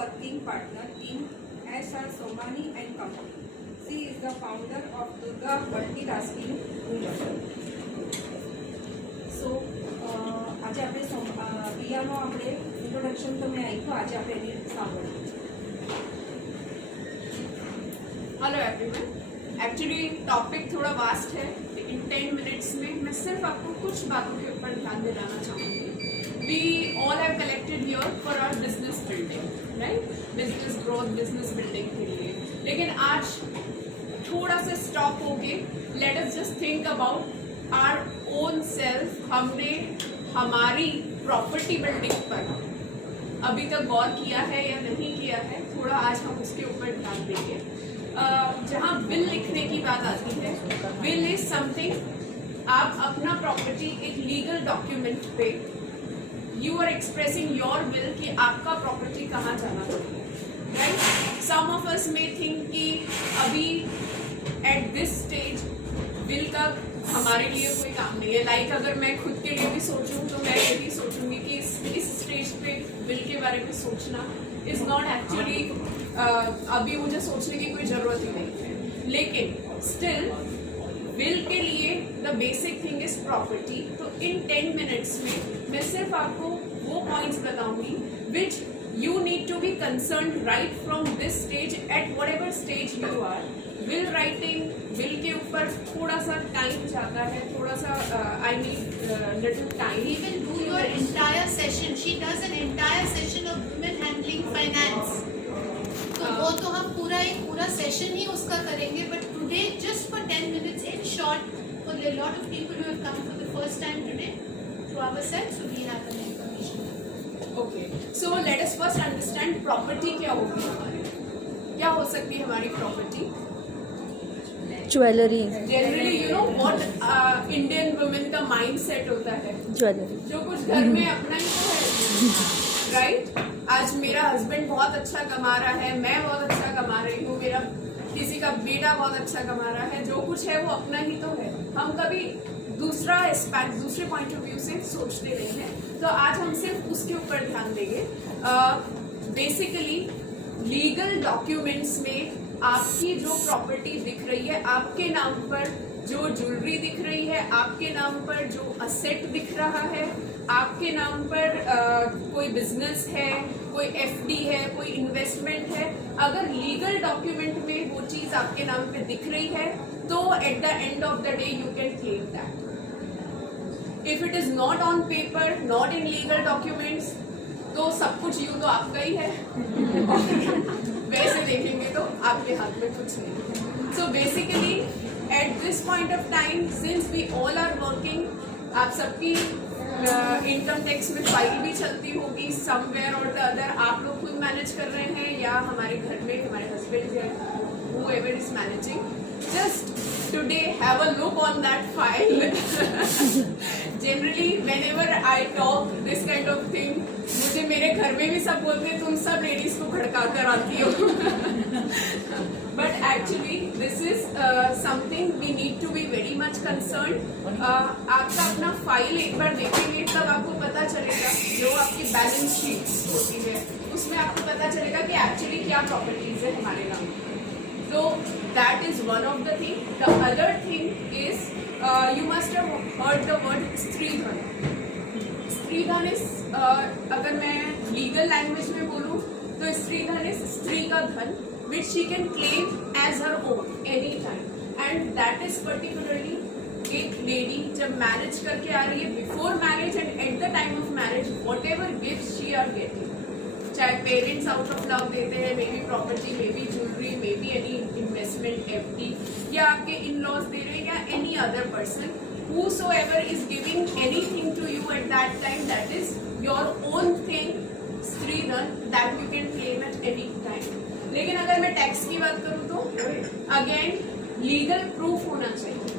co-working partner in S.R. Somani and Company. She is the founder of Durga Multitasking Movement. So, આજે આપણે piano આપણે introduction તો મેં આપ્યું, આજે આપણે એને સાંભળીએ. Hello everyone. एक्चुअली टॉपिक थोड़ा वास्ट है, लेकिन 10 मिनट्स में मैं सिर्फ आपको कुछ बातों के ऊपर ध्यान दिलाना चाहूँगी. We all have collected here for our business building, right? Business growth, business building के लिए. लेकिन आज थोड़ा सा स्टॉप होके let us just think about our own self. हमने हमारी प्रॉपर्टी बिल्डिंग पर अभी तक गौर किया है या नहीं किया है, थोड़ा आज हम उसके ऊपर ध्यान देंगे. जहाँ विल लिखने की बात आती है, विल इज समथिंग, आप अपना प्रॉपर्टी एक लीगल डॉक्यूमेंट पे you are expressing your will कि आपका प्रॉपर्टी कहाँ जाना चाहिए, right? Some of us may think कि अभी एट दिस स्टेज विल का हमारे लिए कोई काम नहीं है. लाइक अगर मैं खुद के लिए भी सोचूं तो मैं ये भी सोचूंगी कि इस स्टेज पे विल के बारे में सोचना इज नॉट एक्चुअली अभी मुझे सोचने की कोई ज़रूरत ही नहीं है. लेकिन स्टिल विल के लिए the basic thing is property. तो इन 10 मिनट्स में मैं सिर्फ आपको वो पॉइंट्स बताऊंगी which you need to be concern right from this stage at whatever stage you are. Will writing, will के ऊपर थोड़ा सा टाइम जाता है, थोड़ा सा I need little time. We will do your entire session. She does an entire session of women handling finance. तो वो तो हम पूरा सेशन ही उसका करेंगे. But today, just for 10 minutes, in short, for a lot of people who have come for the first time today to our set, so we have an information. Okay, so let us first understand property क्या होगी हमारी, क्या हो सकती है हमारी property. Jewellery. Generally you know what Indian women का mind set होता है, ज्वेलरी जो कुछ घर में अपना ही तो है, राइट? आज मेरा हस्बैंड बहुत अच्छा कमा रहा है, मैं बहुत अच्छा कमा रही हूँ, मेरा किसी का बेटा बहुत अच्छा कमा रहा है, जो कुछ है वो अपना ही तो है. हम कभी दूसरा एस्पेक्ट, दूसरे पॉइंट ऑफ व्यू से सोचते नहीं हैं. तो आज हम सिर्फ उसके ऊपर ध्यान देंगे. बेसिकली लीगल डॉक्यूमेंट्स में आपकी जो प्रॉपर्टी दिख रही है, आपके नाम पर जो ज्वेलरी दिख रही है, आपके नाम पर जो असेट दिख रहा है, आपके नाम पर कोई बिजनेस है, कोई एफडी है, कोई इन्वेस्टमेंट है, अगर लीगल डॉक्यूमेंट में वो चीज आपके नाम पे दिख रही है तो at the end of the day you can claim that. If it is not on paper, not in legal documents, तो सब कुछ यूं तो आपका ही है. वैसे देखेंगे तो आपके हाथ में कुछ नहीं. So basically at this point of time, since we all are working, आप सबकी इनकम टैक्स में फाइल भी चलती होगी समवेयर और द अदर. आप लोग खुद मैनेज कर रहे हैं या हमारे घर में हमारे हस्बैंड है, whoever is managing, just today have a look on that file. Generally whenever I talk this kind of thing, मुझे मेरे घर में भी सब बोलते हैं तुम सब लेडीज को भड़का कर आती हो. But actually this is something we need to be very much concern. आपका अपना फाइल एक बार देखेंगे तब आपको पता चलेगा, जो आपकी बैलेंस शीट होती है उसमें आपको पता चलेगा कि एक्चुअली क्या प्रॉपर्टीज है हमारे नाम. So that is one of the thing. The other thing is you must have heard the word stridhan. Stridhan is अगर मैं लीगल लैंग्वेज में बोलूँ तो स्त्रीधन is स्त्री का धन which she can claim as her own any time, and that is particularly एक lady जब मैरिज करके आ रही है, before marriage and at the time of marriage, whatever gift she are getting, चाहे पेरेंट्स आउट ऑफ लव देते हैं, maybe property, maybe jewellery, maybe any investment FD, या आपके इन लॉज दे रहे हैं, या any other person whosoever is giving anything to you at that time, that is your own thing, stridhan, that you can claim at any time. लेकिन अगर मैं tax की बात करूँ तो अगेन लीगल प्रूफ होना चाहिए.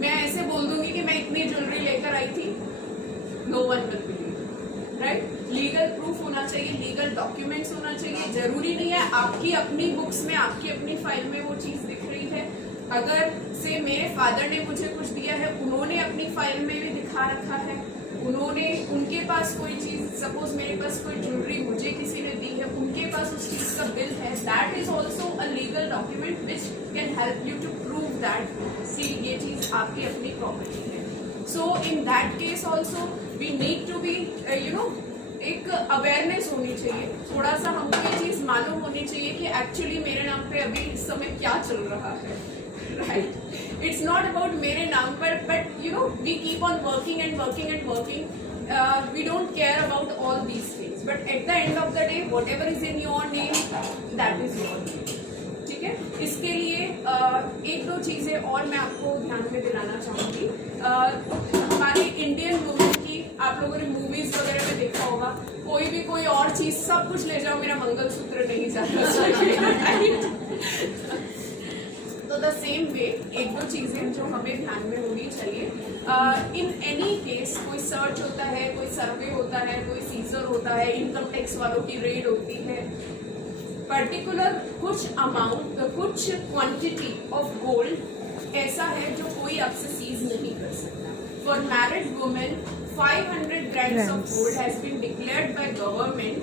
मैं ऐसे बोल दूंगी कि मैं इतनी ज्वेलरी लेकर आई थी, no one will believe, right? Legal proof होना चाहिए, लीगल डॉक्यूमेंट्स होना चाहिए. जरूरी नहीं है आपकी अपनी बुक्स में, आपकी अपनी फाइल में वो चीज दिख रही है. अगर से मेरे फादर ने मुझे कुछ दिया है, उन्होंने अपनी फाइल में भी दिखा रखा है, उन्होंने उनके पास कोई चीज़, सपोज मेरे पास कोई ज्वेलरी मुझे किसी ने दी है, उनके पास उस चीज़ का बिल है, that is also a legal document which can help you to prove that कि ये चीज़ आपकी अपनी प्रॉपर्टी है. So in that case also we need to be एक अवेयरनेस होनी चाहिए, थोड़ा सा हमको ये चीज़ मालूम होनी चाहिए कि एक्चुअली मेरे नाम पे अभी इस समय क्या चल रहा है. राइट, it's not about मेरे नाम पर, but we keep on working and working and working. We don't care about all these things, but at the end of the day whatever is in your name, that is your name. ठीक है, इसके लिए एक दो चीज़ें और मैं आपको ध्यान में दिलाना चाहूँगी. हमारी इंडियन वुमेन की आप लोगों ने मूवीज वगैरह में देखा होगा, कोई भी कोई और चीज़ सब कुछ ले जाओ, मेरा मंगलसूत्र नहीं जाना चाहिए. तो द सेम वे एक दो चीज़ें जो हमें ध्यान में होनी चाहिए. इन एनी केस कोई सर्च होता है, कोई सर्वे होता है, कोई सीजर होता है, इनकम टैक्स वालों की रेड होती है, पर्टिकुलर कुछ अमाउंट, कुछ क्वांटिटी ऑफ गोल्ड ऐसा है जो कोई आपसे सीज नहीं कर सकता. For married women 500 grams of gold has been declared by government.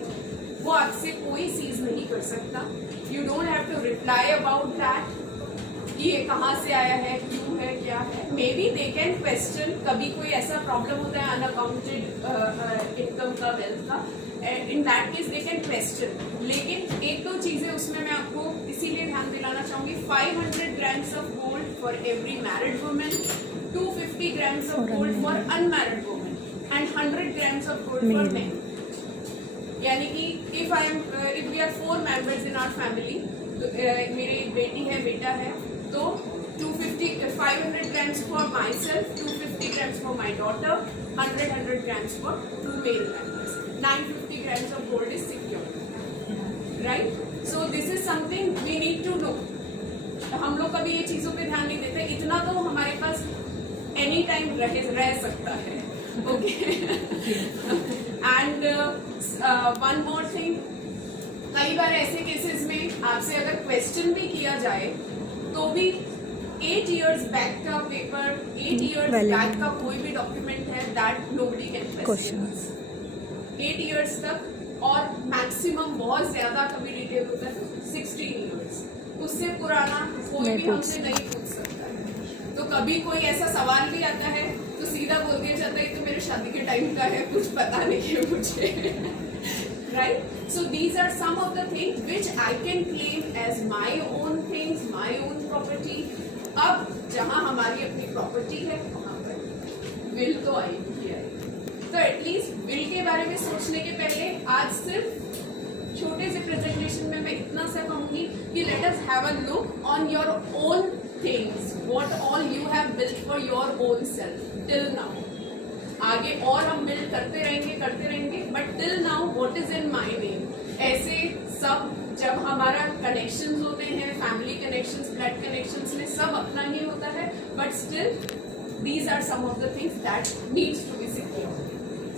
वो आपसे कोई सीज नहीं कर सकता. You don't have to reply about that कि ये कहाँ से आया है, क्यों है, क्या है. May be they can question, कभी कोई ऐसा प्रॉब्लम होता है अनअकाउंटेड इनकम का, वेल्थ का, इन that case they can question. लेकिन एक दो चीज़ें उसमें मैं आपको इसीलिए ध्यान दिलाना चाहूँगी. 500 grams of gold for every married women, 250 grams of gold for unmarried women and 100 grams of gold for men. यानी कि if we are 4 members in our family, मेरी एक बेटी है, बेटा है, तो 500 grams for myself, 250 grams for my daughter, 100 grams for 2 male members. 950 grams of gold is secure, right? So this is something we need to know. हम लोग कभी ये चीज़ों पे ध्यान नहीं देते. इतना तो हमारे पास एनी टाइम रह सकता है. Okay, and one more thing, कई बार ऐसे केसेस में आपसे अगर क्वेश्चन भी किया जाए तो भी 8 years बैक का पेपर, 8 years बैक का कोई भी डॉक्यूमेंट है, that nobody can question. 8 years तक, और मैक्सिमम बहुत ज्यादा कभी डिटेल होता है 16 years. उससे पुराना कोई भी हमसे नहीं पूछ सकता है. तो कभी कोई ऐसा सवाल भी आता है तो सीधा बोल दिया जाता है तो मेरे शादी के टाइम का है, कुछ पता नहीं है मुझे. Right? So these are some of the things which I can claim as my own things, my own property. अब जहाँ हमारी अपनी प्रॉपर्टी है वहाँ पर विल तो आएगी. तो एटलीस्ट विल के बारे में सोचने के पहले आज सिर्फ छोटे से प्रेजेंटेशन में मैं इतना सा कहूँगी कि let us have a look on your own things, what all you have built for your own self till now. आगे और हम बिल्ड करते रहेंगे, but till now what is in my name. ऐसे सब जब हमारा कनेक्शंस होते हैं, फैमिली कनेक्शंस, ब्लड कनेक्शंस में सब अपना ही होता है, but still these are some of the things that needs to be secure.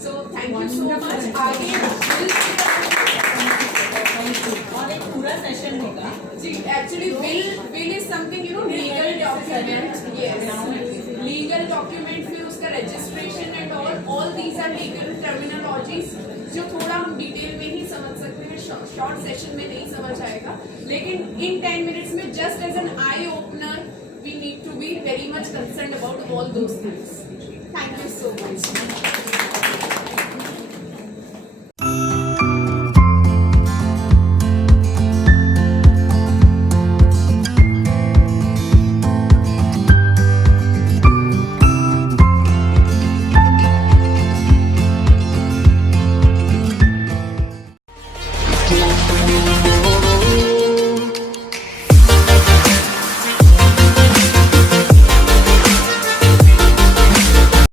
So thank you so much. आगे और एक पूरा सेशन होगा जी. Actually will is something legal document. Yes, legal document, फिर उसका registration and all these are legal terminologies जो थोड़ा हम डिटेल में ही समझ सकते हैं, शॉर्ट सेशन में नहीं समझ आएगा. लेकिन इन 10 minutes में just as an eye opener we need to be very much concerned about all those things. Thank you so much.